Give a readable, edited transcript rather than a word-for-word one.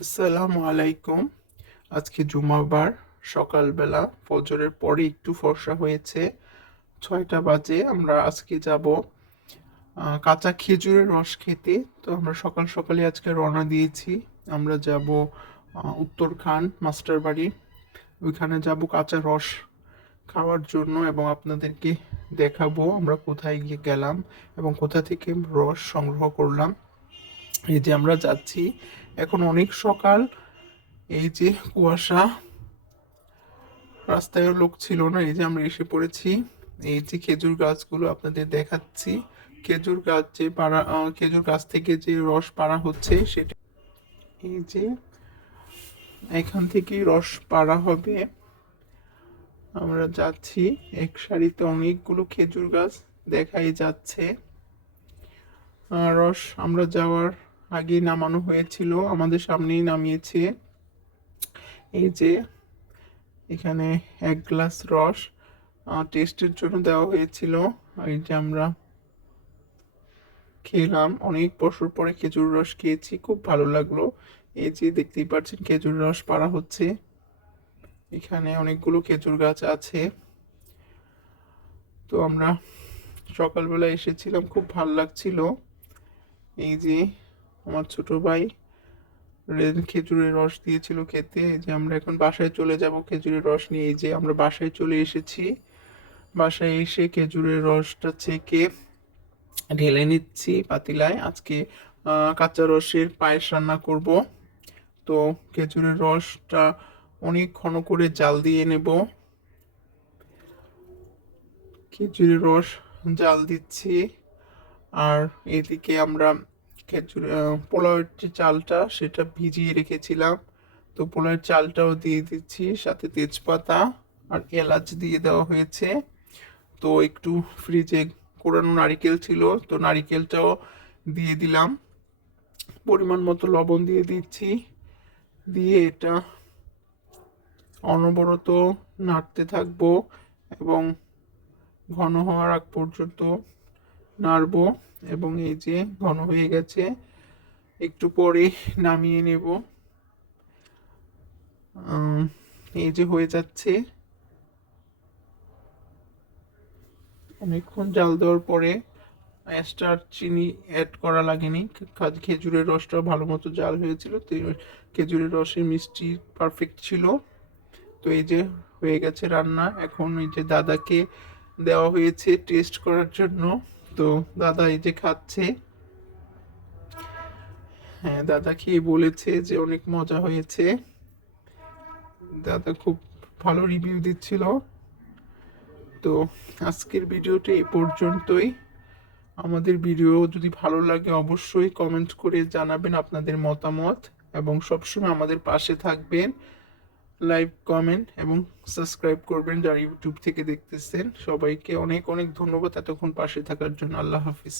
আসসালামু আলাইকুম। আজকে জুমাবার সকালবেলা ফজরের পরে একটু ফর্সা হয়েছে। 6টা বাজে। আমরা আজকে যাব কাঁচা খেজুরের রস খেতে। তো আমরা সকাল সকালে আজকে রওনা দিয়েছি। আমরা যাব উত্তরখান মাস্টার বাড়ি। ওইখানে যাব কাঁচা রস খাওয়ার জন্য এবং আপনাদেরকে দেখাবো আমরা কোথায় গিয়ে গেলাম এবং কোথা থেকে রস সংগ্রহ করলাম। এই যে আমরা যাচ্ছি, এখন অনেক সকাল। এই যে কুয়াশা, রাস্তায় লোক ছিল না। এই যে আমরা এসে পড়েছি। এই যে খেজুর গাছগুলো আপনাদের দেখাচ্ছি। খেজুর গাছ যে পাড়া, খেজুর গাছ থেকে যে রস পাড়া হচ্ছে সেটা এই যে এখান থেকেই রস পাড়া হবে। আমরা যাচ্ছি, এক সারিতে অনেকগুলো খেজুর গাছ দেখাই যাচ্ছে। রস আমরা যাওয়ার আগে নামানো হয়েছিল, আমাদের সামনেই নামিয়েছে। এই যে এখানে 1 গ্লাস রস টেস্টের জন্য দেওয়া হয়েছিল। এই যে আমরা খেলাম, অনেক বছর পরে খেজুর রস খেয়েছি, খুব ভালো লাগলো। এই যে দেখতেই পাচ্ছেন খেজুর রস পাড়া হচ্ছে। এখানে অনেকগুলো খেজুর গাছ আছে। তো আমরা সকালবেলা এসেছিলাম, খুব ভালো লাগছিল। এই যে আমার ছোট ভাই খেজুরের রস দিয়েছিল খেতে। এই যে আমরা এখন বাসায় চলে যাব খেজুরের রস নিয়ে। এই যে আমরা বাসায় চলে এসেছি। বাসায় এসে খেজুরের রসটা ছেঁকে ঢেলে নিচ্ছি পাতিলায়। আজকে কাঁচা রসের পায়েস রান্না করব। তো খেজুরের রসটা অনেক ঘন করে জাল দিয়ে নেব। খেজুরের রস জাল দিচ্ছি। আর এদিকে আমরা খেজুর পোলাওয়ের যে চালটা সেটা ভিজিয়ে রেখেছিলাম, তো পোলাওয়ের চালটাও দিয়ে দিচ্ছি, সাথে তেজপাতা আর এলাচ দিয়ে দেওয়া হয়েছে। তো একটু ফ্রিজে কোরানো নারিকেল ছিল, তো নারিকেলটাও দিয়ে দিলাম। পরিমাণ মতো লবণ দিয়ে দিচ্ছি। দিয়ে এটা অনবরত নাড়তে থাকবো এবং ঘন হওয়ার আগ পর্যন্ত নাড়বো। এবং এই যে ঘন হয়ে গেছে, একটু পরে নামিয়ে নেব। এই যে হয়ে যাচ্ছে। অনেকক্ষণ জাল দেওয়ার পরে এক্সট্রা চিনি অ্যাড করা লাগেনি। খেজুরের রসটা ভালো মতো জাল হয়েছিল, তো খেজুরের রসের মিষ্টি পারফেক্ট ছিল। তো এই যে হয়ে গেছে রান্না। এখন এই যে দাদাকে দেওয়া হয়েছে টেস্ট করার জন্য। তো দাদা এই যে খাচ্ছে। হ্যাঁ, দাদা খেয়ে বলেছে যে অনেক মজা হয়েছে। দাদা খুব ভালো রিভিউ দিচ্ছিল। তো আজকের ভিডিওটা এই পর্যন্তই। আমাদের ভিডিও যদি ভালো লাগে অবশ্যই কমেন্ট করে জানাবেন আপনাদের মতামত এবং সবসময় আমাদের পাশে থাকবেন। লাইক, কমেন্ট এবং সাবস্ক্রাইব করবেন যারা ইউটিউব থেকে দেখতেছেন। সবাইকে অনেক অনেক ধন্যবাদ এতক্ষণ পাশে থাকার জন্য। আল্লাহ হাফিজ।